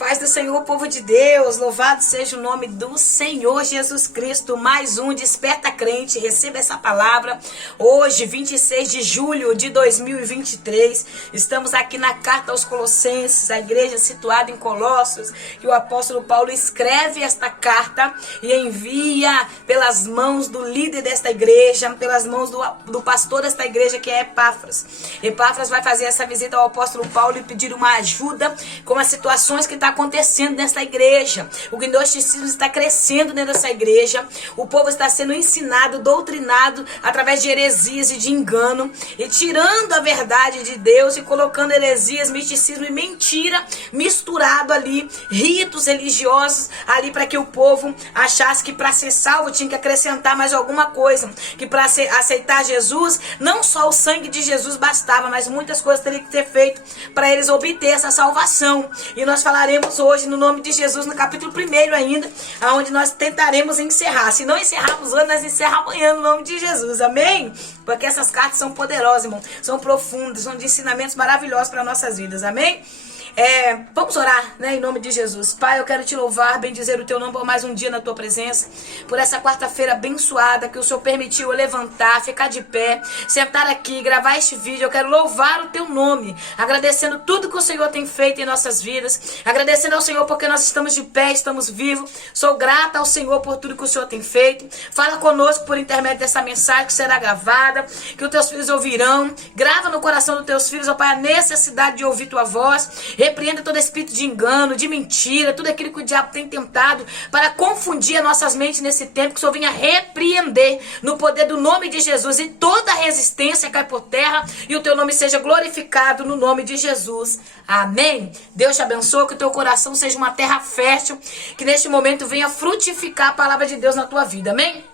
Paz do Senhor, povo de Deus, louvado seja o nome do Senhor Jesus Cristo. Mais um Desperta Crente, receba essa palavra. Hoje, 26 de julho de 2023, estamos aqui na carta aos Colossenses, a igreja situada em Colossos, que o apóstolo Paulo escreve esta carta e envia pelas mãos do líder desta igreja, pelas mãos do pastor desta igreja, que é Epáfras. Epáfras vai fazer essa visita ao apóstolo Paulo e pedir uma ajuda com as situações que está acontecendo nessa igreja. O gnosticismo está crescendo dentro dessa igreja. O povo está sendo ensinado, doutrinado através de heresias e de engano, e tirando a verdade de Deus e colocando heresias, misticismo e mentira misturado ali, ritos religiosos ali, para que o povo achasse que para ser salvo tinha que acrescentar mais alguma coisa, que para aceitar Jesus, não só o sangue de Jesus bastava, mas muitas coisas teriam que ter feito para eles obter essa salvação. E nós falaremos hoje no nome de Jesus, no capítulo 1 ainda, aonde nós tentaremos encerrar. Se não encerrarmos hoje, nós encerramos amanhã no nome de Jesus, amém? Porque essas cartas são poderosas, irmão, são profundas, são de ensinamentos maravilhosos para nossas vidas, amém? Vamos orar, né, em nome de Jesus. Pai, eu quero te louvar, bendizer o teu nome por mais um dia na tua presença, por essa quarta-feira abençoada que o Senhor permitiu eu levantar, ficar de pé, sentar aqui, gravar este vídeo. Eu quero louvar o teu nome, agradecendo tudo que o Senhor tem feito em nossas vidas, agradecendo ao Senhor porque nós estamos de pé, estamos vivos. Sou grata ao Senhor por tudo que o Senhor tem feito. Fala conosco por intermédio dessa mensagem que será gravada, que os teus filhos ouvirão. Grava no coração dos teus filhos, ó Pai, a necessidade de ouvir tua voz. Repreenda todo espírito de engano, de mentira, tudo aquilo que o diabo tem tentado para confundir as nossas mentes nesse tempo, que o Senhor venha repreender no poder do nome de Jesus, e toda resistência cai por terra e o teu nome seja glorificado no nome de Jesus. Amém? Deus te abençoe, que o teu coração seja uma terra fértil, que neste momento venha frutificar a palavra de Deus na tua vida. Amém?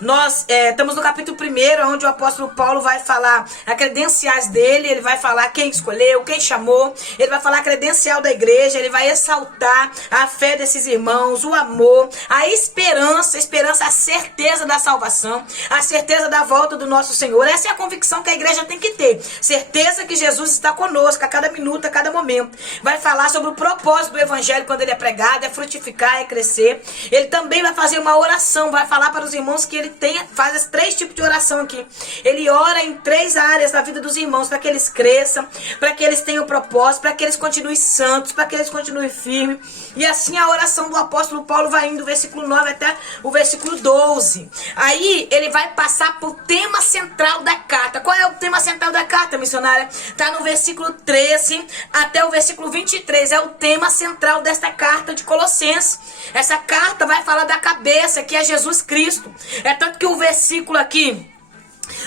Nós estamos no capítulo 1, onde o apóstolo Paulo vai falar as credenciais dele, ele vai falar quem escolheu, quem chamou, ele vai falar a credencial da igreja, ele vai exaltar a fé desses irmãos, o amor, a esperança, a certeza da salvação, a certeza da volta do nosso Senhor. Essa é a convicção que a igreja tem que ter, certeza que Jesus está conosco a cada minuto, a cada momento. Vai falar sobre o propósito do evangelho quando ele é pregado, é frutificar, é crescer. Ele também vai fazer uma oração, vai falar para os irmãos que ele faz esses 3 tipos de oração aqui. Ele ora em 3 áreas da vida dos irmãos, para que eles cresçam, para que eles tenham propósito, para que eles continuem santos, para que eles continuem firmes. E assim a oração do apóstolo Paulo vai indo do versículo 9 até o versículo 12. Aí ele vai passar por tema central da carta. Qual é o tema central da carta, missionária? Está no versículo 13 até o versículo 23. É o tema central desta carta de Colossenses. Essa carta vai falar da cabeça, que é Jesus Cristo. Tanto que o versículo aqui,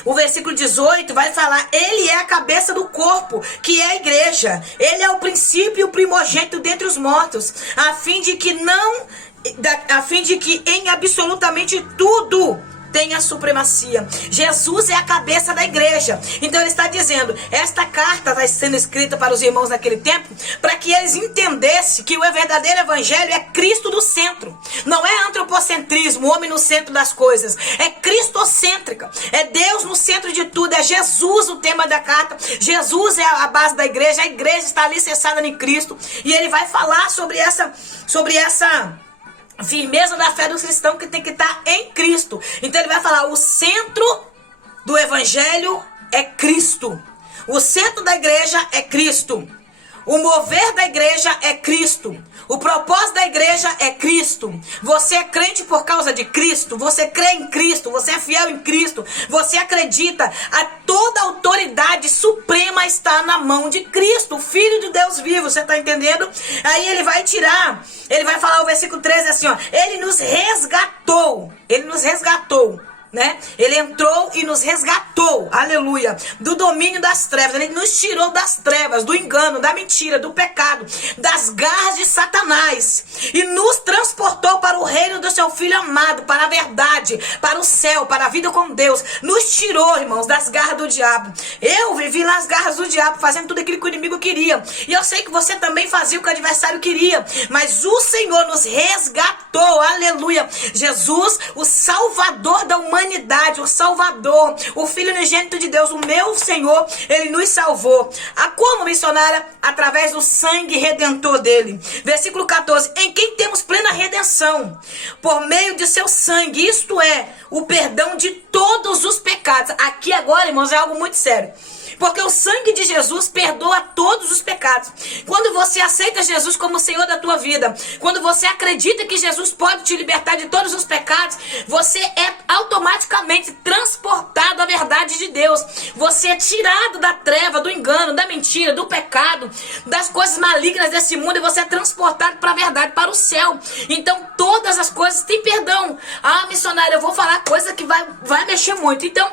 o versículo 18 vai falar, ele é a cabeça do corpo, que é a igreja. Ele é o princípio e o primogênito dentre os mortos, a fim de que em absolutamente tudo tem a supremacia. Jesus é a cabeça da igreja. Então ele está dizendo, esta carta está sendo escrita para os irmãos naquele tempo, para que eles entendessem que o verdadeiro evangelho é Cristo do centro. Não é antropocentrismo, o homem no centro das coisas. É cristocêntrica. É Deus no centro de tudo. É Jesus o tema da carta. Jesus é a base da igreja. A igreja está alicerçada em Cristo. E ele vai falar sobre essa firmeza da fé do cristão, que tem que estar em Cristo. Então ele vai falar, o centro do evangelho é Cristo. O centro da igreja é Cristo. O mover da igreja é Cristo. O propósito da igreja é Cristo. Você é crente por causa de Cristo. Você crê em Cristo. Você é fiel em Cristo. Você acredita. Toda a autoridade suprema está na mão de Cristo, o Filho de Deus vivo. Você está entendendo? Aí ele vai falar o versículo 13 assim, ó. Ele nos resgatou. Ele nos resgatou. Né? Ele entrou e nos resgatou, aleluia, do domínio das trevas. Ele nos tirou das trevas, do engano, da mentira, do pecado, das garras de Satanás. e nos transportou para o reino do seu Filho amado, para a verdade, para o céu, para a vida com Deus. Nos tirou, irmãos, das garras do diabo. Eu vivi nas garras do diabo, fazendo tudo aquilo que o inimigo queria. E eu sei que você também fazia o que o adversário queria. Mas o Senhor nos resgatou, aleluia. Jesus, o Salvador da humanidade, o Salvador, o Filho unigênito de Deus, o meu Senhor, ele nos salvou. A como, missionária? Através do sangue redentor dele. Versículo 14. Em quem temos plena redenção, por meio de seu sangue, isto é, o perdão de todos os pecados. Aqui agora, irmãos, é algo muito sério. Porque o sangue de Jesus perdoa todos os pecados. Quando você aceita Jesus como Senhor da tua vida, quando você acredita que Jesus pode te libertar de todos os pecados, você é automaticamente transportado à verdade de Deus. Você é tirado da treva, do engano, da mentira, do pecado, das coisas malignas desse mundo, e você é transportado para a verdade, para o céu. Então todas as coisas têm perdão. Ah, missionária, eu vou falar coisa que vai mexer muito. Então,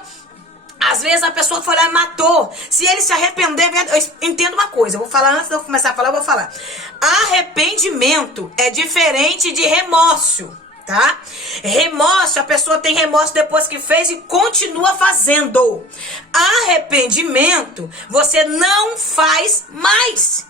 às vezes a pessoa foi lá e matou. Se ele se arrepender, eu entendo uma coisa. Eu vou falar antes de eu começar a falar, eu vou falar. Arrependimento é diferente de remorso, tá? Remorso, a pessoa tem remorso depois que fez e continua fazendo. Arrependimento, você não faz mais.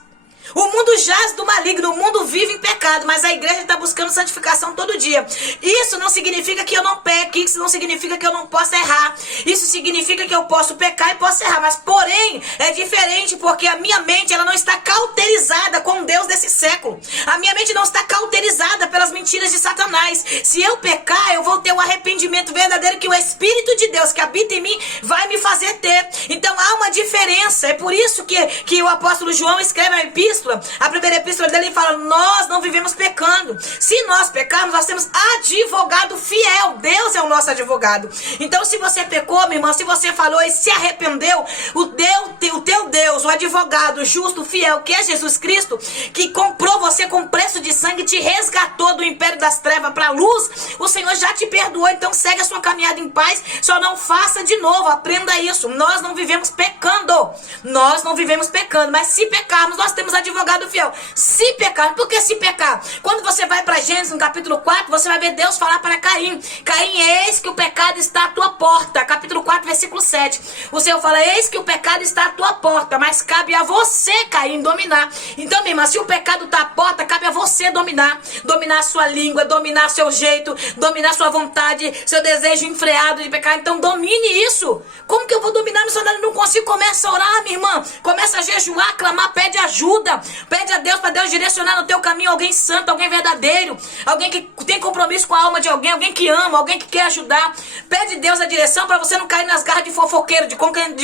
O mundo jaz do maligno, o mundo vive em pecado, mas a igreja está buscando santificação todo dia. Isso não significa que eu não peque, isso não significa que eu não possa errar. Isso significa que eu posso pecar e posso errar, mas porém é diferente, porque a minha mente ela não está cauterizada com o Deus desse século. A minha mente não está cauterizada pelas mentiras de Satanás. Se eu pecar, eu vou ter um arrependimento verdadeiro que o Espírito de Deus que habita em mim vai me fazer ter. Então há uma diferença. É por isso que o apóstolo João escreve a epístola. A primeira epístola dele fala: nós não vivemos pecando. Se nós pecarmos, nós temos advogado fiel. Deus é o nosso advogado. Então se você pecou, minha irmã, se você falou e se arrependeu, o teu Deus, o advogado justo, fiel, que é Jesus Cristo, que comprou você com preço de sangue, te resgatou do império das trevas para a luz, o Senhor já te perdoou. Então segue a sua caminhada em paz, só não faça de novo. Aprenda isso. Nós não vivemos pecando. Nós não vivemos pecando, mas se pecarmos, nós temos advogado fiel. Se pecar, por que se pecar? Quando você vai para Gênesis no capítulo 4, você vai ver Deus falar para Caim: Caim, eis que o pecado está à tua porta. Capítulo 4, versículo 7. O Senhor fala: eis que o pecado está à tua porta, mas cabe a você, Caim, dominar. Então, minha irmã, se o pecado está à porta, cabe a você dominar. Dominar a sua língua, dominar seu jeito, dominar sua vontade, seu desejo enfreado de pecar. Então domine isso. Como que eu vou dominar, missionário? Não consigo. Começa a orar, minha irmã. Começa a jejuar, clamar, pede ajuda. Pede a Deus para Deus direcionar no teu caminho alguém santo, alguém verdadeiro, alguém que tem compromisso com a alma de alguém que ama, alguém que quer ajudar. Pede a Deus a direção para você não cair nas garras de fofoqueiro, de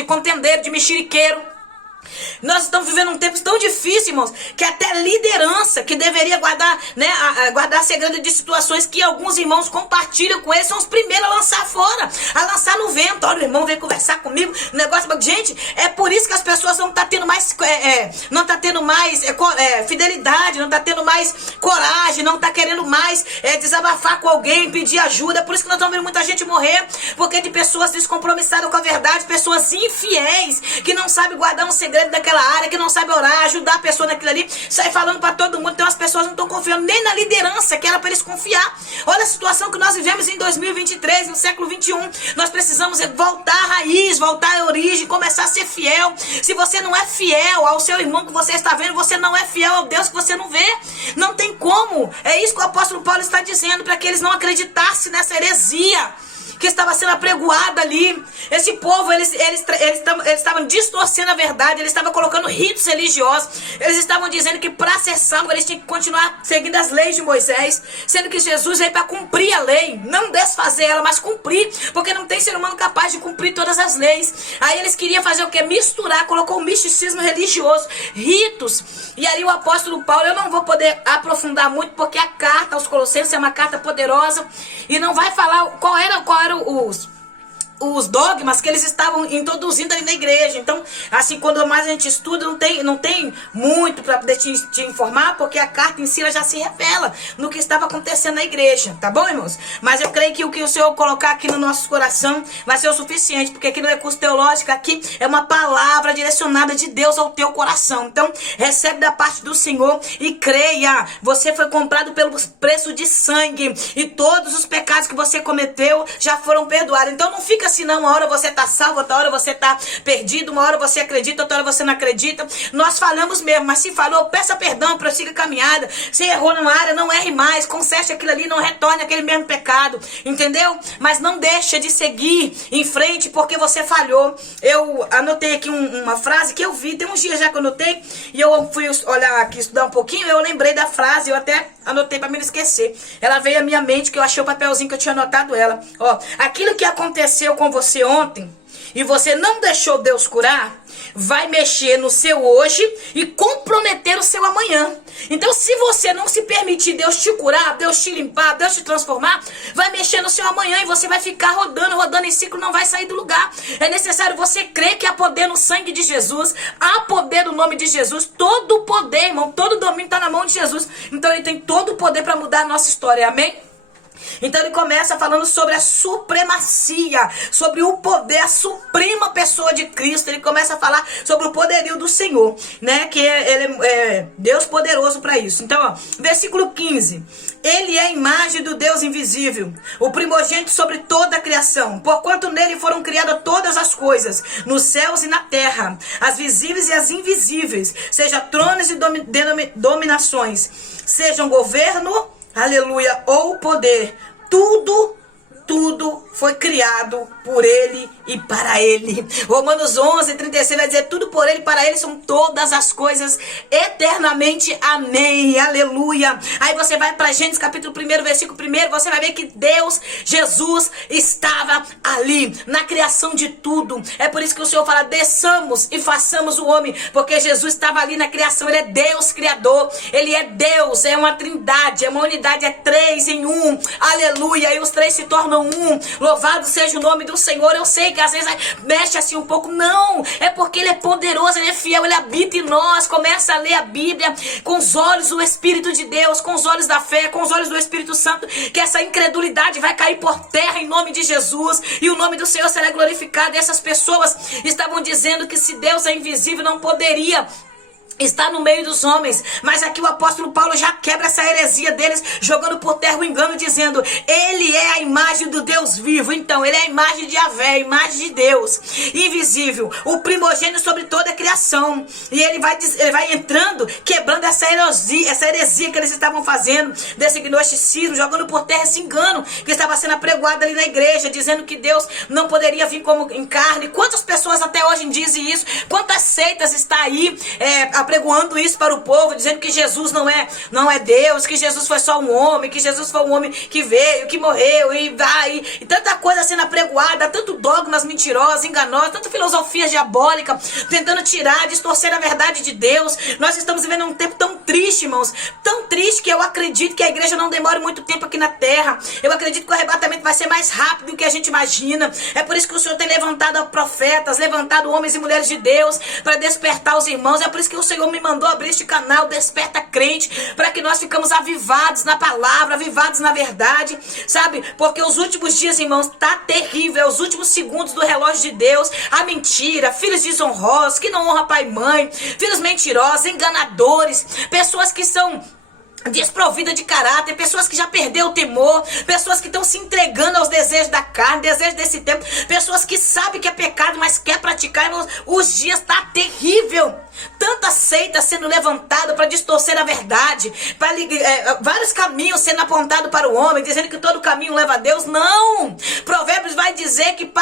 contendeiro, de mexeriqueiro. Nós estamos vivendo um tempo tão difícil, irmãos, que até liderança que deveria guardar, né, guardar segredo de situações que alguns irmãos compartilham com eles, são os primeiros a lançar fora, a lançar no vento. Olha, o irmão veio conversar comigo, negócio, gente, é por isso que as pessoas não estão tendo mais, fidelidade, não está tendo mais coragem, não está querendo mais desabafar com alguém, pedir ajuda. Por isso que nós estamos vendo muita gente morrer, porque de pessoas descompromissadas com a verdade, pessoas infiéis, que não sabem guardar um segredo daquela área, que não sabe orar, ajudar a pessoa naquilo ali, sai falando para todo mundo. Então as pessoas não estão confiando nem na liderança que era para eles confiar. Olha a situação que nós vivemos em 2023, no século 21. Nós precisamos voltar à raiz, voltar à origem, começar a ser fiel. Se você não é fiel ao seu irmão que você está vendo, você não é fiel ao Deus que você não vê. Não tem como. É isso que o apóstolo Paulo está dizendo, para que eles não acreditassem nessa heresia que estava sendo apregoada ali. Esse povo, eles estavam distorcendo a verdade, eles estavam colocando ritos religiosos, eles estavam dizendo que para ser salvo eles tinham que continuar seguindo as leis de Moisés, sendo que Jesus veio para cumprir a lei, não desfazer ela, mas cumprir, porque não tem ser humano capaz de cumprir todas as leis. Aí eles queriam fazer o que? Misturar, colocou o misticismo religioso, ritos. E ali o apóstolo Paulo, eu não vou poder aprofundar muito, porque a carta aos Colossenses é uma carta poderosa, e não vai falar qual eram os dogmas que eles estavam introduzindo ali na igreja. Então, assim, quando mais a gente estuda, não tem muito para poder te informar, porque a carta em si ela já se revela no que estava acontecendo na igreja, tá bom, irmãos? Mas eu creio que o que o Senhor colocar aqui no nosso coração vai ser o suficiente, porque aqui no Recurso Teológico, aqui é uma palavra direcionada de Deus ao teu coração. Então, recebe da parte do Senhor e creia. Você foi comprado pelo preço de sangue e todos os pecados que você cometeu já foram perdoados. Então, não fica assim, não. Uma hora você tá salvo, outra hora você tá perdido, uma hora você acredita, outra hora você não acredita. Nós falamos mesmo, mas se falou, peça perdão, prossiga a caminhada. Se errou numa área, não erre mais, conserte aquilo ali, não retorne aquele mesmo pecado, entendeu? Mas não deixa de seguir em frente porque você falhou. Eu anotei aqui uma frase que eu vi, tem uns dias já que eu anotei, e eu fui olhar aqui, estudar um pouquinho, eu lembrei da frase, eu até anotei pra me não esquecer. Ela veio à minha mente, que eu achei o papelzinho que eu tinha anotado ela. Ó, aquilo que aconteceu com você ontem e você não deixou Deus curar, vai mexer no seu hoje e comprometer o seu amanhã. Então, se você não se permitir Deus te curar, Deus te limpar, Deus te transformar, vai mexer no seu amanhã e você vai ficar rodando em ciclo, não vai sair do lugar. É necessário você crer que há poder no sangue de Jesus, há poder no nome de Jesus, todo o poder, irmão, todo o domínio está na mão de Jesus. Então, ele tem todo o poder para mudar a nossa história, amém? Então ele começa falando sobre a supremacia, sobre o poder, a suprema pessoa de Cristo. Ele começa a falar sobre o poderio do Senhor, né? Que ele é Deus poderoso para isso. Então, ó, versículo 15. Ele é a imagem do Deus invisível, o primogênito sobre toda a criação. Porquanto nele foram criadas todas as coisas, nos céus e na terra, as visíveis e as invisíveis, seja tronos e dominações, sejam governo, aleluia, ou poder, tudo foi criado por ele e para ele. Romanos 11:36 vai dizer, tudo por ele e para ele são todas as coisas eternamente, amém, aleluia. Aí você vai para Gênesis capítulo 1, versículo 1, você vai ver que Deus, Jesus, estava ali, na criação de tudo. É por isso que o Senhor fala, desçamos e façamos o homem, porque Jesus estava ali na criação, ele é Deus criador, ele é Deus, é uma trindade, é uma unidade, é 3 em 1, aleluia, e os 3 se tornam um, louvado seja o nome do Senhor. Eu sei que às vezes mexe assim um pouco, não, é porque ele é poderoso, ele é fiel, ele habita em nós. Começa a ler a Bíblia com os olhos do Espírito de Deus, com os olhos da fé, com os olhos do Espírito Santo, que essa incredulidade vai cair por terra em nome de Jesus, e o nome do Senhor será glorificado. E essas pessoas estavam dizendo que se Deus é invisível, não poderia está no meio dos homens, mas aqui o apóstolo Paulo já quebra essa heresia deles, jogando por terra o engano, dizendo, ele é a imagem do Deus vivo. Então, ele é a imagem de Yahvé, a imagem de Deus, invisível, o primogênito sobre toda a criação. E ele vai entrando, quebrando essa heresia que eles estavam fazendo, desse gnosticismo, jogando por terra esse engano que estava sendo apregoado ali na igreja, dizendo que Deus não poderia vir como em carne. Quantas pessoas até hoje dizem isso? Quantas seitas está aí apregoando isso para o povo, dizendo que Jesus não é Deus, que Jesus foi só um homem, que Jesus foi um homem que veio, que morreu, e tanta coisa sendo apregoada, tanto dogmas mentirosos, enganosos, tanta filosofia diabólica, tentando tirar, distorcer a verdade de Deus. Nós estamos vivendo um tempo tão triste, irmãos, tão triste, que eu acredito que a igreja não demore muito tempo aqui na terra. Eu acredito que o arrebatamento vai ser mais rápido do que a gente imagina. É por isso que o Senhor tem levantado profetas, levantado homens e mulheres de Deus para despertar os irmãos. É por isso que o Senhor me mandou abrir este canal Desperta Crente, para que nós ficamos avivados na palavra, avivados na verdade, sabe? Porque os últimos dias, irmãos, tá terrível, é os últimos segundos do relógio de Deus. A mentira, filhos desonrosos, que não honram pai e mãe, filhos mentirosos, enganadores, pessoas que são desprovida de caráter, pessoas que já perderam o temor, pessoas que estão se entregando aos desejos da carne, desejos desse tempo, pessoas que sabem que é pecado, mas quer praticar. Irmãos, os dias tá terrível. Tanta seita sendo levantada para distorcer a verdade, para vários caminhos sendo apontados para o homem, dizendo que todo caminho leva a Deus. Não! Provérbios vai dizer que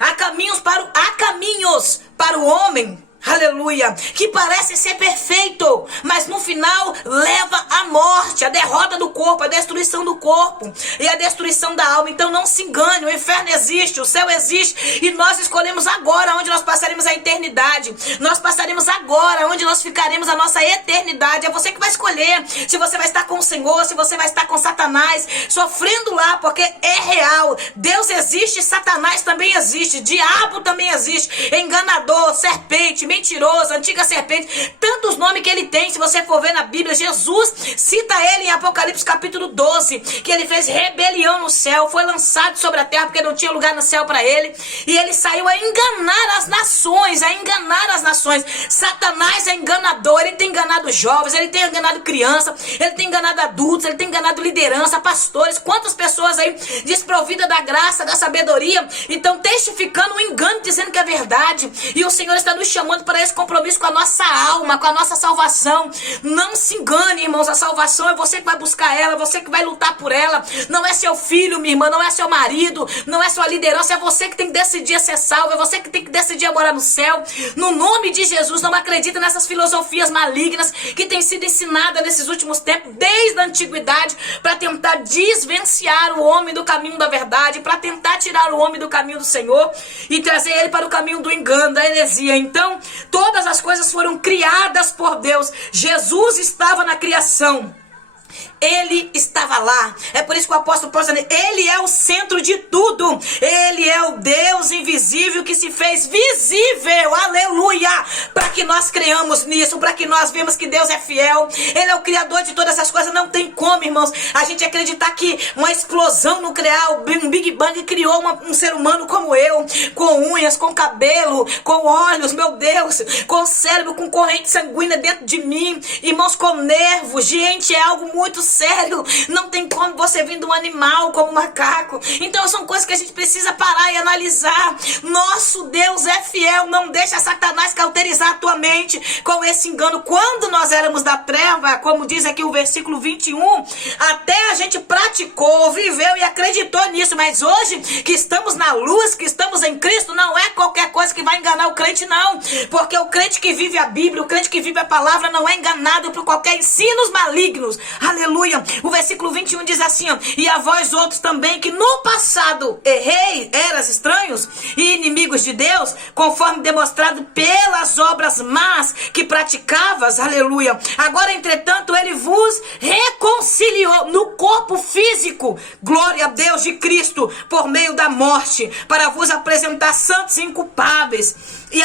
há caminhos para o homem, aleluia, que parece ser perfeito, mas no final leva à morte, a derrota do corpo, a destruição do corpo e a destruição da alma. Então não se engane, o inferno existe, o céu existe, e nós escolhemos agora onde nós passaremos a eternidade. Nós passaremos agora onde nós ficaremos a nossa eternidade. É você que vai escolher se você vai estar com o Senhor, se você vai estar com Satanás, sofrendo lá, porque é real. Deus existe, Satanás também existe, diabo também existe, enganador, serpente, mentiroso, antiga serpente, tantos nomes que ele tem. Se você for ver na Bíblia, Jesus cita ele em Apocalipse capítulo 12, que ele fez rebelião no céu, foi lançado sobre a terra porque não tinha lugar no céu para ele, e ele saiu a enganar as nações, Satanás é enganador, ele tem enganado jovens, ele tem enganado crianças, ele tem enganado adultos, ele tem enganado liderança, pastores. Quantas pessoas aí desprovidas da graça, da sabedoria, então testificando o engano, dizendo que é verdade. E o Senhor está nos chamando para esse compromisso com a nossa alma, com a nossa salvação. Não se engane, irmãos, a salvação é você que vai buscar ela, você que vai lutar por ela. Não é seu filho, minha irmã, não é seu marido, não é sua liderança, é você que tem que decidir a ser salvo, é você que tem que decidir a morar no céu. No nome de Jesus, não acredita nessas filosofias malignas que têm sido ensinadas nesses últimos tempos, desde a antiguidade, para tentar desvencilhar o homem do caminho da verdade, para tentar tirar o homem do caminho do Senhor e trazer ele para o caminho do engano, da heresia. Então, todas as coisas foram criadas por Deus. Jesus estava na criação. Ele estava lá. É por isso que o apóstolo Paulo diz, ele é o centro de tudo. Ele é o Deus invisível que se fez visível, aleluia, para que nós creiamos nisso, para que nós vemos que Deus é fiel. Ele é o criador de todas as coisas. Não tem como, irmãos, a gente acreditar que uma explosão nuclear, um Big Bang criou um ser humano como eu, com unhas, com cabelo, com olhos, meu Deus, com cérebro, com corrente sanguínea dentro de mim, irmãos, com nervos. Gente, é algo muito sério. Não tem como você vir de um animal como um macaco. Então são coisas que a gente precisa parar e analisar. Nosso Deus é fiel. Não deixa Satanás cauterizar a tua mente com esse engano. Quando nós éramos da treva, como diz aqui o versículo 21, até a gente praticou, viveu e acreditou nisso. Mas hoje que estamos na luz, que estamos em Cristo, não é qualquer coisa que vai enganar o crente, não. Porque o crente que vive a Bíblia, o crente que vive a palavra, não é enganado por qualquer ensinos malignos. Aleluia. O versículo 21 diz assim, ó, e a vós outros também que no passado eras estranhos e inimigos de Deus, conforme demonstrado pelas obras más que praticavas, aleluia. Agora, entretanto, ele vos reconciliou no corpo físico, glória a Deus, de Cristo, por meio da morte, para vos apresentar santos e inculpáveis e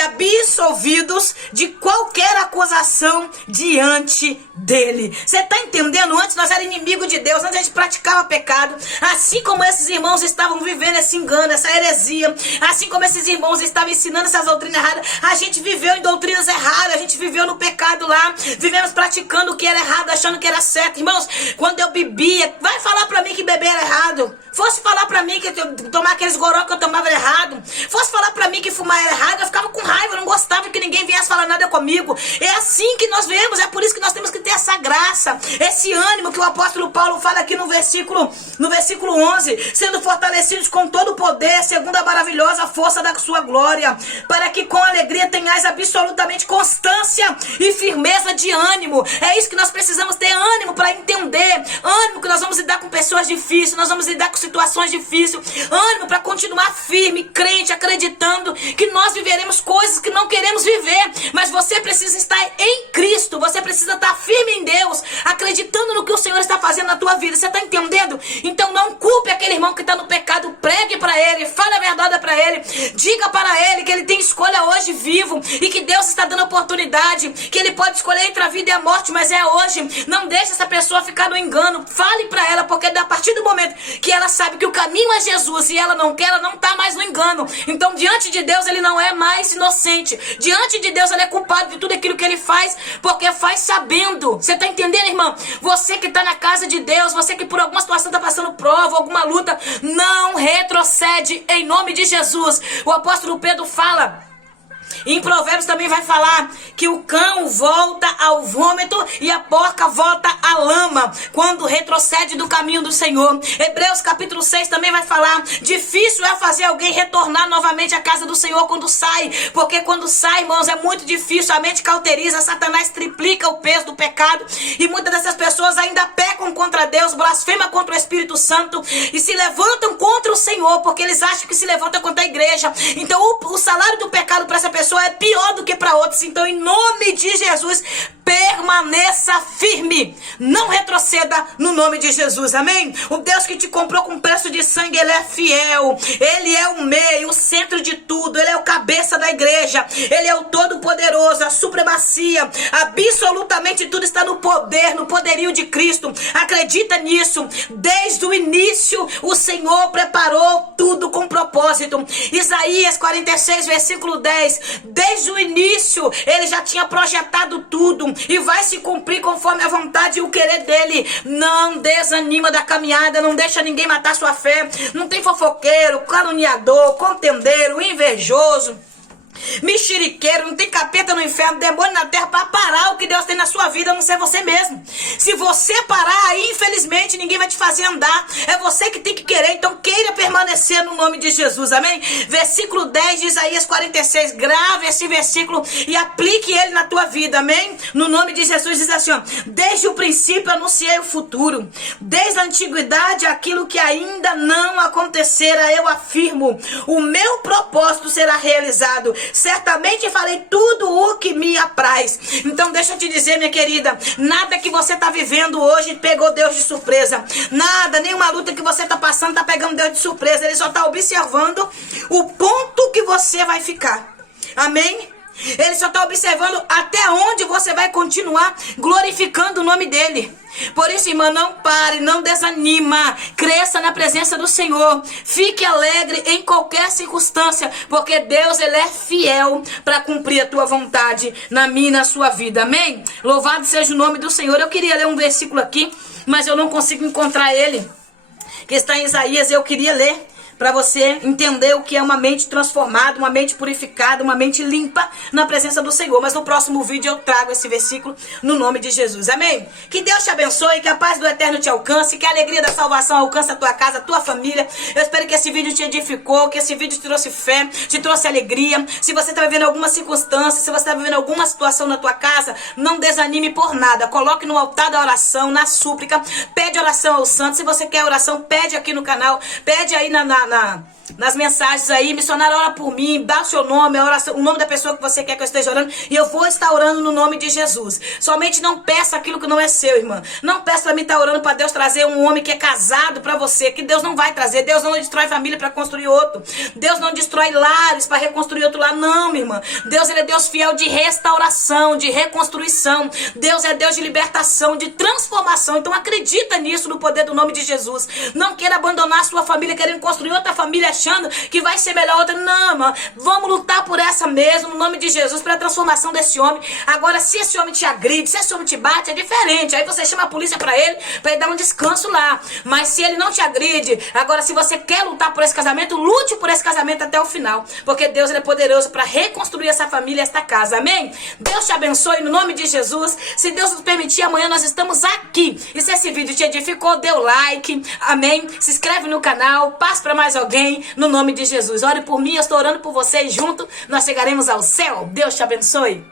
absolvidos de qualquer acusação diante dele. Você está entendendo? Antes nós éramos inimigos de Deus, antes a gente praticava pecado, assim como esses irmãos estavam vivendo esse engano, essa heresia, assim como esses irmãos estavam ensinando essas doutrinas erradas, a gente viveu em doutrinas erradas, a gente viveu no pecado lá, vivemos praticando o que era errado, achando que era certo. Irmãos, quando eu bebia, vai falar pra mim que beber era errado, fosse falar pra mim que tomar aqueles goró que eu tomava era errado, fosse falar pra mim que fumar era errado, eu ficava com raiva, eu não gostava que ninguém viesse falar nada comigo. É assim que nós vemos, é por isso que nós temos que ter essa graça, esse ânimo que o apóstolo Paulo fala aqui no versículo 11, sendo fortalecidos com todo o poder, segundo a maravilhosa força da sua glória, para que com alegria tenhais absolutamente constância e firmeza de ânimo. É isso que nós precisamos ter, ânimo para entender, ânimo que nós vamos lidar com pessoas difíceis, nós vamos lidar com situações difíceis, ânimo para continuar firme, crente, acreditando que nós viveremos coisas que não queremos viver, mas você precisa estar em Cristo, você precisa estar firme em Deus, acreditando no que o Senhor está fazendo na tua vida. Você está entendendo? Então não culpe aquele irmão que está no pecado, pregue para ele, fale a verdade para ele, diga para ele que ele tem escolha hoje vivo e que Deus está dando oportunidade, que ele pode escolher entre a vida e a morte, mas é hoje. Não deixe essa pessoa ficar no engano, fale para ela, porque a partir do momento que ela sabe que o caminho é Jesus e ela não quer, ela não está mais no engano. Então diante de Deus ele não é mais inocente, diante de Deus ele é culpado de tudo aquilo que ele faz, porque faz sabendo. Você está entendendo, irmão? Você que está na casa de Deus, você que por alguma situação está passando prova, alguma luta, não retrocede em nome de Jesus. O apóstolo Pedro fala Em Provérbios também vai falar que o cão volta ao vômito e a porca volta à lama quando retrocede do caminho do Senhor. Hebreus capítulo 6 também vai falar: difícil é fazer alguém retornar novamente à casa do Senhor quando sai, porque quando sai, irmãos, é muito difícil, a mente cauteriza, Satanás triplica o peso do pecado, e muitas dessas pessoas ainda pecam contra Deus, blasfemam contra o Espírito Santo e se levantam contra o Senhor, porque eles acham que se levantam contra a igreja. Então o salário do pecado para essa pessoa é pior do que para outros. Então, em nome de Jesus, permaneça firme, não retroceda no nome de Jesus, amém? O Deus que te comprou com preço de sangue, Ele é fiel, Ele é o meio, o centro de tudo, Ele é o cabeça da igreja, Ele é o todo-poderoso, a supremacia, absolutamente tudo está no poder, no poderio de Cristo. Acredita nisso. Desde o início o Senhor preparou tudo com propósito. Isaías 46 versículo 10, desde o início Ele já tinha projetado tudo e vai se cumprir conforme a vontade e o querer dele. Não desanima da caminhada, não deixa ninguém matar sua fé. Não tem fofoqueiro, caluniador, contendeiro, invejoso, mexeriqueiro, não tem capeta no inferno, demônio na terra para parar o que Deus tem na sua vida, a não ser você mesmo. Se você parar aí, infelizmente, ninguém vai te fazer andar. É você que tem que querer, então queira permanecer no nome de Jesus, amém? Versículo 10 de Isaías 46, grave esse versículo e aplique ele na tua vida, amém? No nome de Jesus diz assim, ó: desde o princípio anunciei o futuro, desde a antiguidade aquilo que ainda não acontecera, eu afirmo, o meu propósito será realizado. Certamente farei tudo o que me apraz. Então deixa eu te dizer, minha querida, nada que você está vivendo hoje pegou Deus de surpresa. Nada, nenhuma luta que você está passando está pegando Deus de surpresa. Ele só está observando o ponto que você vai ficar. Amém? Ele só está observando até onde você vai continuar glorificando o nome dele. Por isso, irmã, não pare, não desanima, cresça na presença do Senhor, fique alegre em qualquer circunstância, porque Deus, Ele é fiel para cumprir a tua vontade na minha e na sua vida, amém? Louvado seja o nome do Senhor. Eu queria ler um versículo aqui, mas eu não consigo encontrar ele, que está em Isaías. Eu queria ler para você entender o que é uma mente transformada, uma mente purificada, uma mente limpa na presença do Senhor. Mas no próximo vídeo eu trago esse versículo no nome de Jesus, amém? Que Deus te abençoe, que a paz do Eterno te alcance, que a alegria da salvação alcance a tua casa, a tua família. Eu espero que esse vídeo te edificou, que esse vídeo te trouxe fé, te trouxe alegria. Se você está vivendo alguma circunstância, se você está vivendo alguma situação na tua casa, não desanime por nada. Coloque no altar da oração, na súplica, pede oração ao santo. Se você quer oração, pede aqui no canal, pede aí nas mensagens aí, missionário, ora por mim, dá o seu nome, a oração, o nome da pessoa que você quer que eu esteja orando, e eu vou estar orando no nome de Jesus. Somente não peça aquilo que não é seu, irmã. Não peça para mim estar orando para Deus trazer um homem que é casado para você, que Deus não vai trazer. Deus não destrói família para construir outro. Deus não destrói lares para reconstruir outro lar, não, minha irmã. Deus, Ele é Deus fiel de restauração, de reconstrução. Deus é Deus de libertação, de transformação. Então acredita nisso, no poder do nome de Jesus. Não queira abandonar a sua família querendo construir outra família achando que vai ser melhor outra. Não, irmã. Vamos lutar por essa mesmo, no nome de Jesus, pela transformação desse homem. Agora, se esse homem te agride, se esse homem te bate, é diferente. Aí você chama a polícia para ele dar um descanso lá. Mas se ele não te agride, agora, se você quer lutar por esse casamento, lute por esse casamento até o final. Porque Deus, Ele é poderoso para reconstruir essa família, esta casa. Amém? Deus te abençoe no nome de Jesus. Se Deus nos permitir, amanhã nós estamos aqui. E se esse vídeo te edificou, dê o like. Amém? Se inscreve no canal, passe para mais alguém. No nome de Jesus. Ore por mim, eu estou orando por vocês. Junto nós chegaremos ao céu. Deus te abençoe.